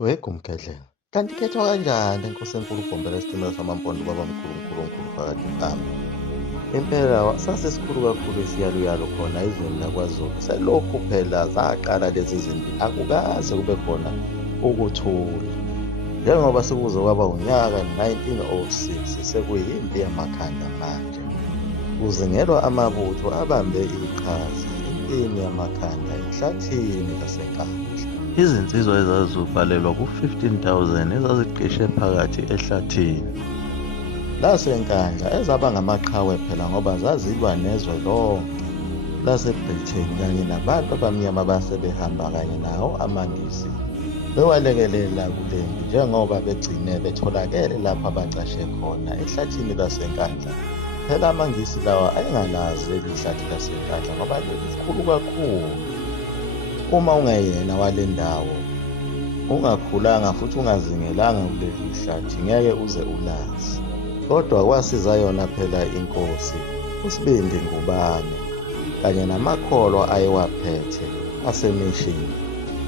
Wegumgedlela, kanti ikhethwa kanjani enkosi enkulu ukugombela isitimela samampondo ubaba mkhulu phakathi mfama? Impela sasesikhulu kakhulu isiyaluyalu khona ezweni lakwaZulu. Selokhu phela zaqala lezi zimpi akukaze kube khona ukuthula. Njengoba sekuze kwaba unyaka 1906 sekuyimpi yamakhanda manje. Kuzingelwa amabutho abambe iqhaza empini yamakhanda ehlathini lasenkandla. Izinsizwa ezazivalelwa ku-15,000 ezaziqishe phakathi ehlathini lasenkandla ezaba ngamaqhawe phela ngoba zazilwa nezwe lonke laseBrithani kanye nabantu abamnyama basebehamba kanye nawo amangisi bewalekelela kulempi njengoba begcine betholakele lapho abacashe khona ehlathini lasenkandla. Phela amangisi lawa ayengalazi leli hlathi lasenkandla ngoba likhulu kakhulu. Uma ungayena wale ndawo ungakhulanga futhi ungazingelanga kuleli hlathi ngeke uze ulazi. Kodwa kwasiza yona phela inkosi uSibindi Ngubane kanye namakholwa ayewaphethe asemishini,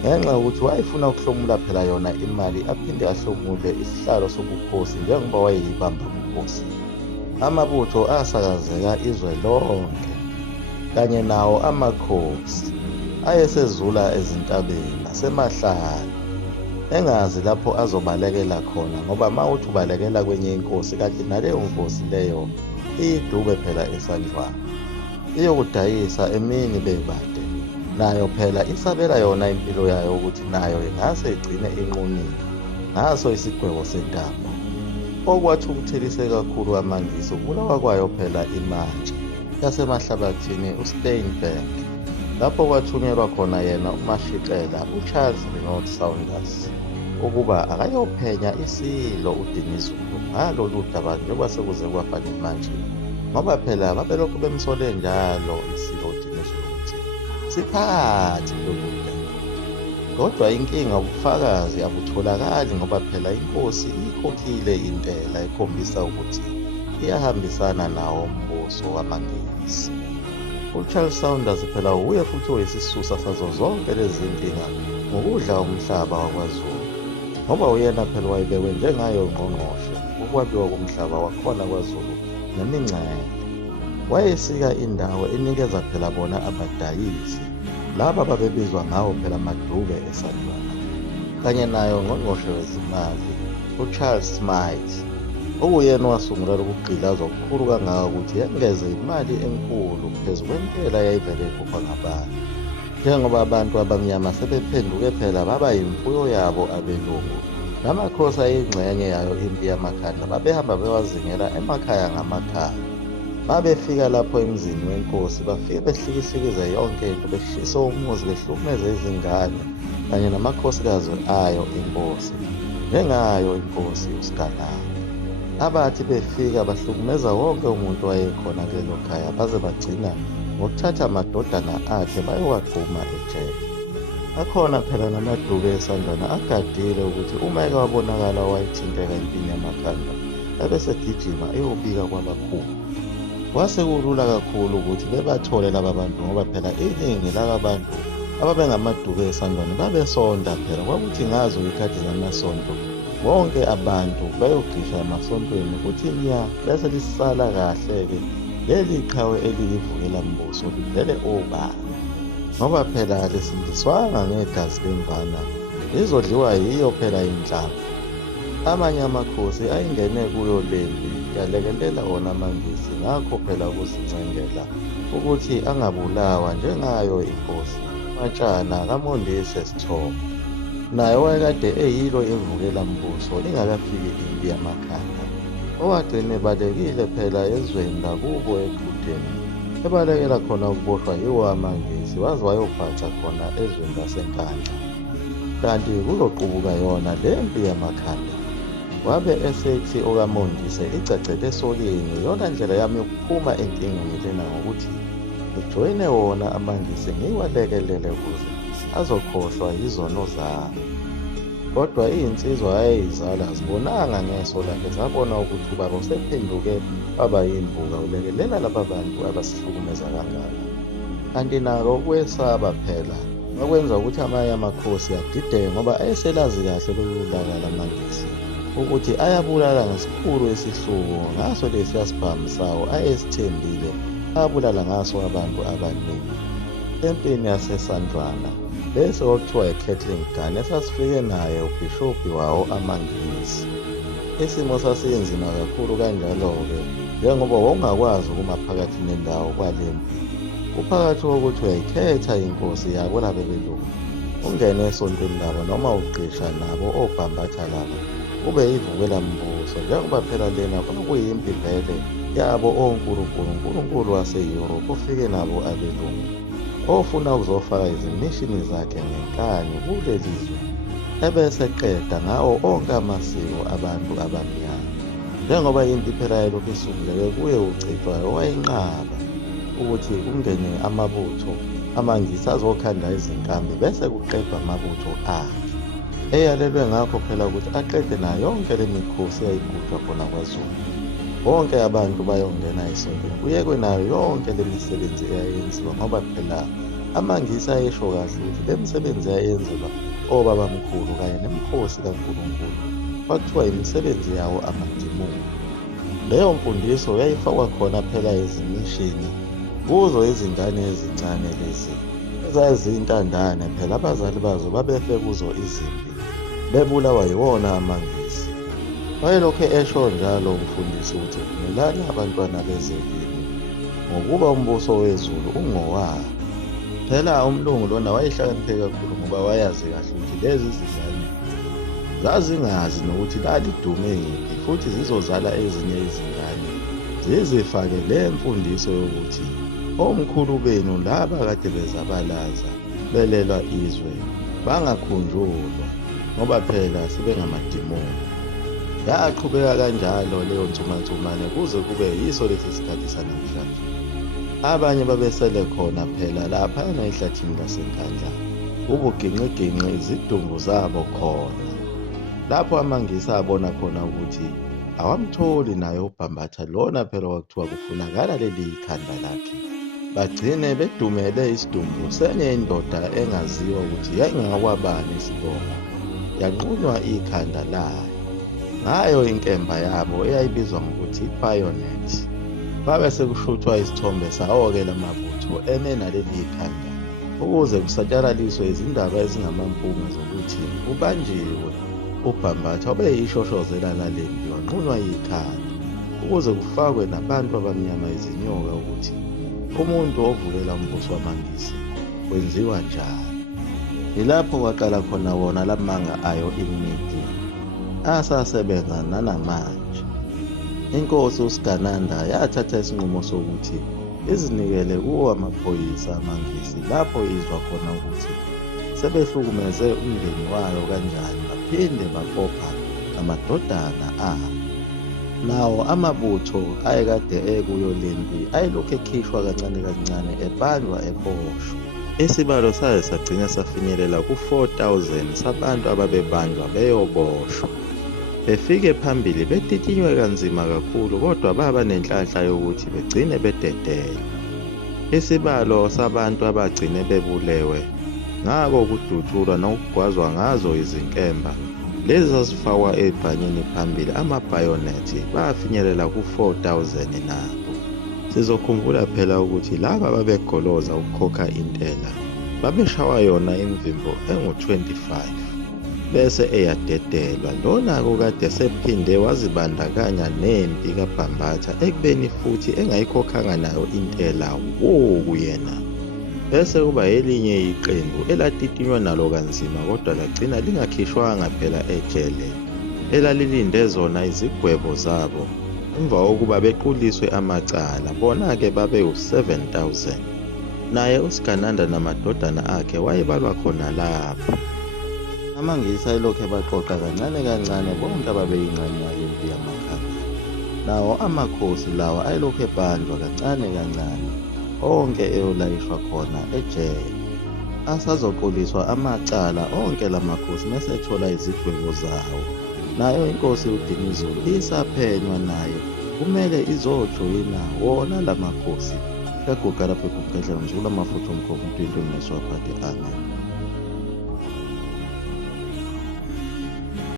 ngenxa yokuthi wayefuna ukuhlomula phela yona imali aphinde ahlomule isihlalo sobukhosi njengoba wayeyibamba bukhosi. Amabutho asakazeka izwe lonke kanye nawo amakhosi ayesezula ezintabeni nasemahlane engazi lapho azobalekela khona ngoba mawuthi ubalekela kwenye inkosi kanti naleyo nkosi leyo idube phela esandlwana iyokudayisa emini bebade, nayo phela isabela yona impilo yayo ukuthi nayo ingase igcine inqunyiwe ngaso isigwebo sentambo. Okwathukuthelise kakhulu amangisi ukubulawa kwayo phela imantshi yasemahlabathini uSteinberg, lapho kwathunyelwa khona yena uMashikela uCharles Renaud Saunders ukuba akayophenya isilo uDinizulu ngalolu daba njengoba sekuze kwafanele manje, ngoba phela babelokhu bemsole njalo isilo uDinizulu ukuthi siphathi lolu daba. Kodwa inkinga ubufakazi abutholakali ngoba phela inkosi ikhokhile intela ekhombisa ukuthi iyahambisana nawo umbuso wamangisi. uCharles Saunders phela uye futhi oyisisusa sazo zonke lezi nkinga ngokudla umhlaba wakwaZulu, ngoba uyena phela wayebekwe njengayo ngqongqoshe ukwabiwa komhlaba wakhona kwaZulu nemingcele. Wayesika indawo enikeza phela bona abadayisi laba babebizwa ngawo phela amadube esandlwana, kanye nayo ngqongqoshe wezimali uCharles Smythe okuyena owasungula lokugqilaza okukhulu kangaka ukuthi yengeze imali enkulu phezu kwentela yayivele ikhokhwa ngabantu, njengoba abantu abamnyama sebephenduke phela baba yimfuyo yabo abelungu. Namakhosi ayingxenye yayo impi yamakhanda babehamba bewazingela emakhaya ngamakhaya. Babefika lapho emzini wenkosi bafike behlikihlikize yonke into, behlise umuzi, behlukumeze izingane kanye namakhosikazi ayo inkosi njengayo inkosi uSigananda. Abathi befika bahlukumeza wonke umuntu wayekhona kulelo khaya baze bagcina ngokuthatha amadodana akhe bayowagquma ejele. Akhona phela namaduke esandlwana agadile ukuthi uma eke wabonakala wayethinteka empini yamakhanda ebesegijima eyobika kwabakhulu. Kwase kulula kakhulu ukuthi bebathole laba bantu ngoba phela iningi labantu ababengamaduke esandlwana babesonda phela. Kwakuthi ngazo ikhathi zamasonto bonke abantu bayogqisha emasontweni ukuthi nya bese lisala kahle-ke leli qhawe eliyivukela mbuso livele obala, ngoba phela alisindiswanga ngegazi lemvana, lizodliwa yiyo phela inhlamba. Amanye amakhosi ayingene kuyo lempi yalekelela wona amangisi, ngakho phela ukuzincengela ukuthi angabulawa njengayo inkosi Matshana kaMondisi Sithole, naye wayekade eyilo evukela mbuso lingakafiki impi yamakhanda, owagcina ebalekile phela ezweni lakubo eGquteni, ebalekela khona ukuboshwa yiwo amangisi waze wayobhaca khona ezweni lasenkandla. Kanti kuzoqubuka yona le mpi yamakhanda wabe esethi okaMondisi igcagcele esokeni yona ndlela yami yokuphuma enkingeni lena ngokuthi ngijoyine wona amangisi ngiwalekelele ukuze azokhohlwa yizono zami. Kodwa iy'nsizwa ayeyizala azibonanga ngeso lakhe, zabona ukuthi ubaba usephenduke waba yimbuka ulekelela laba bantu abasihlukumeza kangaka. Kanti nalo ukwesaba phela Okwenza ukuthi amanye amakhosi adideke ngoba ayeselazi kahle lolu laka lamaNgisi ukuthi ayabulala ngesikhulu esihluku ngaso lesiya sibhamu sawo ayesithembile abulala ngaso abantu abaningi. Empini yaseSandlwana bese kwakuthiwa i-Catling gun esasifike naye ubhishobhi wawo amaNgisi. Isimo sasiyinzima kakhulu kanjalo-ke njengoba wawungakwazi ukuma phakathi nendawo kwalempi. Kuphakathi kokuthi uyayikhetha inkosi yabo labelungu ungene esontweni labo noma ugqisha nabo obhambatha labo kube yivukela mbuso njengoba phela lena kwakuyimpi vele yabo uNkulunkulu waseYurophu ufike nabo abelungu ofuna ukuzofaka izimishini zakhe ngenkani kuleli zwe ebese qeda ngawo onke amasiko abantu abamnyama njengoba impi phela yalokhu isukile kuye uCetshwayo wayinqaba ukuthi kungene amabutho amaNgisi azokhanda izinkambi bese kuqedwa amabutho akhe eyalelwe ngakho phela ukuthi aqede nayo yonke le mikhosi eyayigujwa khona kwaZulu. Bonke abantu bayongena esontweni kuyekwe nayo yonke le misebenzi eyayenziwa ngoba phela amaNgisi ayesho kahle ukuthi le misebenzi eyayenzelwa obabamkhulu kanye nemikhosi kaNkulunkulu kwakuthiwa imisebenzi yawo amadimoni. Leyo mfundiso yayifakwa khona phela ezimishini kuzo izingane ezincane lezi ezayizintandane phela abazali bazo babefe kuzo izimpi bebulawa yiwona amaNgisi. Wayelokhu esho njalo umfundisi ukuthi vumelani abantwana bezekini ngokuba umbuso wezulu ungowabo. Phela umlungu lona wayehlakaniphe kakhulu ngoba wayazi kahle ukuthi lezi zingane zazingazi nokuthi lalidume yiphi futhi zizozala ezinye izingane zizifake le mfundiso yokuthi omkhulu benu laba kade bezabalaza belelwa izwe bangakhunjulwa ngoba phela sebengamadimoni. Yaqhubeka kanjalo leyo nsumansumane kuze kube yiso lesi sikhathi sanamhlanje. Abanye babesele khona phela lapha ehlathini laseNkandla ubuginqiginqi izidumbu zabo khona lapho amaNgisi abona khona ukuthi awamtholi naye ubhambatha lona phela kwakuthiwa kufunakala leli ikhanda lakhe. Bagcine bedumele isidumbu senye indoda engaziwa ukuthi yayingakwabani isibongo yanqunywa ikhanda layo ngayo inkemba yabo eyayibizwa ngokuthi i-bayonet. Babe sekushuthwa isithombe sawo-ke lamabutho eme naleli ikhanda ukuze kusatshalaliswe izindaba ezingamampunge zokuthi ubanjiwe ubhambatha obeyishoshozela lalempi wanqunywa ikhanda ukuze kufakwe nabantu abamnyama izinyoka ukuthi umuntu ovukela umbuso wamaNgisi wenziwa njani. Yilapho kwaqala khona wona lamanga ayo imithi asasebenza nanamanje. Inkosi uSigananda yathatha isinqumo sokuthi izinikele kuwo amaphoyisa amaNgisi lapho izwa khona ukuthi sebehlukumeze umndeni wayo kanjani baphinde baqopha amadodana abo. Nawo amabutho ayekade ekuyo lempi ayelokhu ekhishwa kancane kancane ebanjwa eboshwa. Isibalo saye sagcina safinyelela ku-4,000 sabantu ababebanjwa beyoboshwa. Befike phambili betitinywe kanzima kakhulu kodwa baba nenhlanhla yokuthi begcine bededela. Isibalo sabantu abagcine bebulewe ngako ukudutshulwa nokugwazwa ngazo izinkemba lezi zazifakwa ebhanyeni phambili amabhayonethi bafinyelela ku-4,000 nabo. Sizokhumbula phela ukuthi laba babegoloza ukukhokha intela babeshawa yona imvimbo engu-25 bese eyadedelwa. Lona-ko kade sephinde wazibandakanya nempi kaBhambatha ekubeni futhi engayikhokhanga nayo intela kuyena. Bese kuba elinye iqembu elatitinywa nalo kanzima kodwa lagcina lingakhishwanga phela ejele elalilinde zona izigwebo zabo emva kokuba bequliswe amacala. Bona-ke babe u-7,000. Naye uSigananda namadodana akhe wayebalwa khona lapho. AmaNgisi ayelokhu baqoqa kancane kancane bonke ababeyingxenye yempi yamakhambi. Nawo amakhosi lawa ayelokhu ebanjwa kancane kancane onke eyolayishwa khona ejele. Asazoquliswa amacala onke lamakhosi mesethola izigwebo zawo. Nayo inkosi uDinizulu isaphenywa naye kumele izojoyina wona lamakhosi. Yaguga lapho ekugedlela mzulu amafutha omkhulu uNtwinto Mnisi waphathe amen.